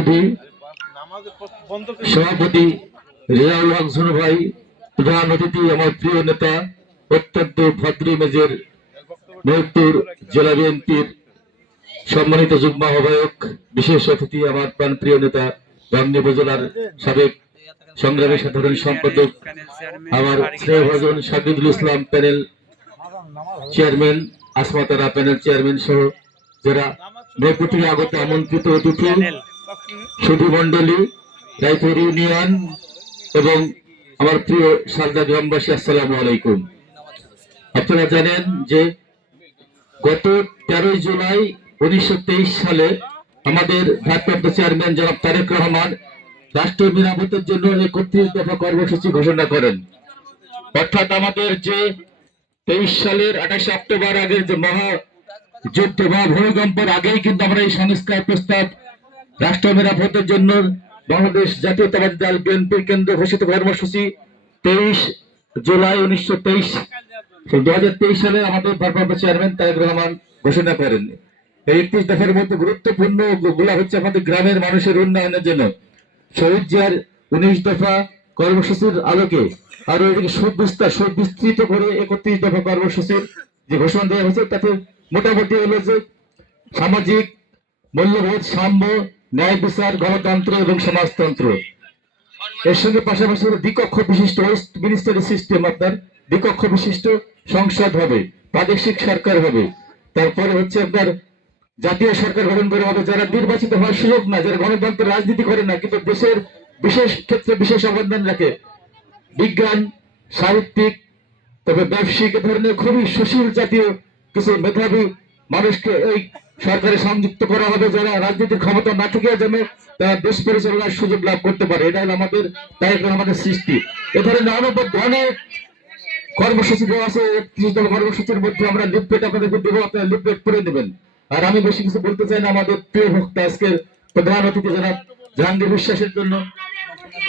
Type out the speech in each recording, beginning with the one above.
সুধী, সভাপতি রিয়াউল হক ঝুনু ভাই, প্রধান অতিথি আমার প্রিয় নেতা অত্যন্ত ভদ্র মেজের মেহেরপুর জেলা বিএনপির সম্মানিত যুগ্ম আহ্বায়ক, বিশেষ অতিথি আমার প্রাণপ্রিয় নেতা গাংনী উপজেলার সাবেক সংগ্রামী সাধারণ সম্পাদক আমার স্নেহভাজন সাকিবুল ইসলাম প্যানেল চেয়ারম্যান, আসমাতারা প্যানেল চেয়ারম্যান সহ যারা মেহেরপুর থেকে আগত আমন্ত্রিত অতিথি, সুধী মন্ডলী, রায়পুর ইউনিয়ন এবং আমার প্রিয় সারদা গ্রামবাসী, আসসালামু আলাইকুম। আপনারা জানেন যে গত 13 জুলাই 1923 সালে আমাদের ভারপ্রাপ্ত চেয়ারম্যান জনাব তারেক রহমান রাষ্ট্র মেরামতের জন্য 31 দফা কর্মসূচি ঘোষণা করেন। অর্থাৎ আমাদের যে 23 সালের 28 অক্টোবর আগের যে মহা যুদ্ধ বা ভূমিকম্পের আগেই কিন্তু আমরা এই সংস্কার প্রস্তাব রাষ্ট্র মেরামতের জন্য বাংলাদেশ জাতীয়তাবাদী দল বিএনপির কেন্দ্র ঘোষিত কর্মসূচি 23 জুলাই 2023 সালে আমাদের ভারপ্রাপ্ত চেয়ারম্যান তারেক রহমান ঘোষণা করেন। এই 31 দফার মধ্যে গুরুত্বপূর্ণ গুলা হচ্ছে আমাদের গ্রামের মানুষের উন্নয়নের জন্য শহীদ জিয়ার 19 দফা কর্মসূচির আলোকে আরো এটাকে সুবিস্তৃত করে 31 দফা কর্মসূচির যে ঘোষণা দেওয়া হয়েছে, তাতে মোটামুটি হলো যে সামাজিক মূল্যবোধ, সাম্য, ন্যায় বিচার, গণতন্ত্র এবং সমাজতন্ত্র। এর সঙ্গে পাশাপাশি দ্বিকক্ষ বিশিষ্ট ওয়েস্ট মিনিস্টারি সিস্টেম, আপনার দ্বিকক্ষ বিশিষ্ট সংসদ হবে, প্রাদেশিক সরকার হবে, তারপরে হচ্ছে আপনার জাতীয় সরকার গঠন করে হবে যারা নির্বাচিত হওয়ার সুযোগ না, যারা গণতন্ত্রের রাজনীতি করে না কিন্তু দেশের বিশেষ ক্ষেত্রে বিশেষ অবদান রাখে, বিজ্ঞান, সাহিত্যিক, তবে ব্যবসায়িক ধরনের খুবই সুশীল জাতীয় কিছু মেধাবী মানুষকে এই সরকারে সংযুক্ত করা হবে, যারা রাজনীতির ক্ষমতা না থেকে যেন তারা দেশ পরিচালনার সুযোগ লাভ করতে পারে। এটা হলো আমাদের তারেক রহমানের সৃষ্টি। এ ধরনের অনেক কর্মসূচি দেওয়া আছে। 31 দফা কর্মসূচির মধ্যে আমরা লিফলেট আপনাদেরকে দেবো, আপনারা লিফলেট পড়ে নেবেন। আর আমি বেশি কিছু বলতে চাই না, আমাদের প্রিয় ভক্তা আজকের প্রধান অতিথি যারা জাহাঙ্গীর বিশ্বাসের জন্য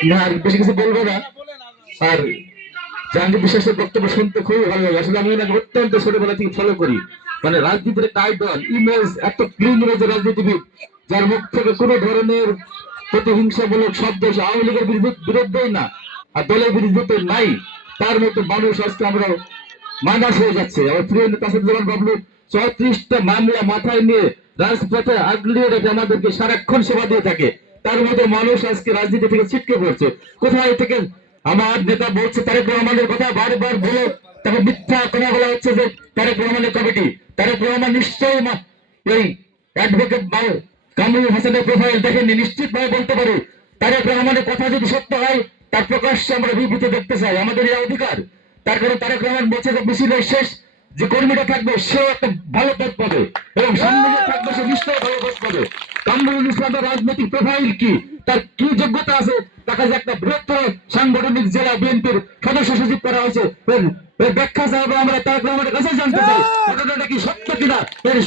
না আর বেশি কিছু বলবো না। আর জাহাঙ্গীর বিশ্বাসের বক্তব্য শুনতে খুবই ভালো লাগে। আসলে আমি এনাকে অত্যন্ত ছোটবেলা থেকে ফলো করি, মানে রাজনীতির একটা আইডল, ইমেজ, এত ক্লিন ইমেজের রাজনীতিবিদ, যার মুখ থেকে কোনো ধরনের প্রতিহিংসামূলক শব্দ আওয়ামী লীগের বিরুদ্ধেই না আর দলের বিরুদ্ধে নাই, তার মতো মানুষ আজকে আমরা মাইনাস হয়ে যাচ্ছে। আমার প্রিয় নেতা আসাদুজ্জামান বাবলু 34টা মামলা মাথায় নিয়ে রাজপথে আগলিয়ে রেখে আমাদেরকে সারাক্ষণ সেবা দিয়ে থাকে, তার মতো মানুষ আজকে রাজনীতি থেকে ছিটকে পড়ছে। কোথায় থেকে আমার নেতা বলছে তারেক রহমানের কথা বারবার বলে, তাকে মিথ্যা কথা বলা হচ্ছে যে তারেক রহমানের কমিটি। তারেক রহমান নিশ্চয়ই এই অ্যাডভোকেট কামরুল হাসানের প্রোফাইল দেখেননি, নিশ্চিত ভাবে বলতে পারি তারেক রহমানের কথা যদি সত্য হয় তার প্রকাশ্যে আমরা বিবৃতি দেখতে চাই, আমাদের এই অধিকার। তার কারণ তারেক রহমান বলছে যে মিছিলের শেষ যে কর্মীটা থাকবে সে একটা ভালো পদ পাবে এবং সামনে যে থাকবে সে নিশ্চয়ই ভালো পদ পাবে। কামরুল ইসলামের রাজনৈতিক প্রোফাইল কি, তার কি যোগ্যতা আছে, তাকে যে একটা বৃহত্তর সাংগঠনিক জেলা বিএনপির সদস্য সচিব করা হয়েছে, এর ব্যাখ্যা চাইবো আমরা তারেক রহমানের কাছে জানতে চাই ঘটনাটা কি সত্য কিনা, এর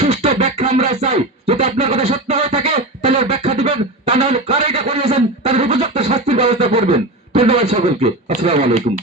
সুষ্ঠু ব্যাখ্যা আমরা চাই। যদি আপনার কথা সত্য হয়ে থাকে তাহলে ব্যাখ্যা দিবেন, তা না হলে কারা এটা করিয়েছেন তাদের উপযুক্ত শাস্তির ব্যবস্থা করবেন। ধন্যবাদ সকলকে, আসসালামু আলাইকুম।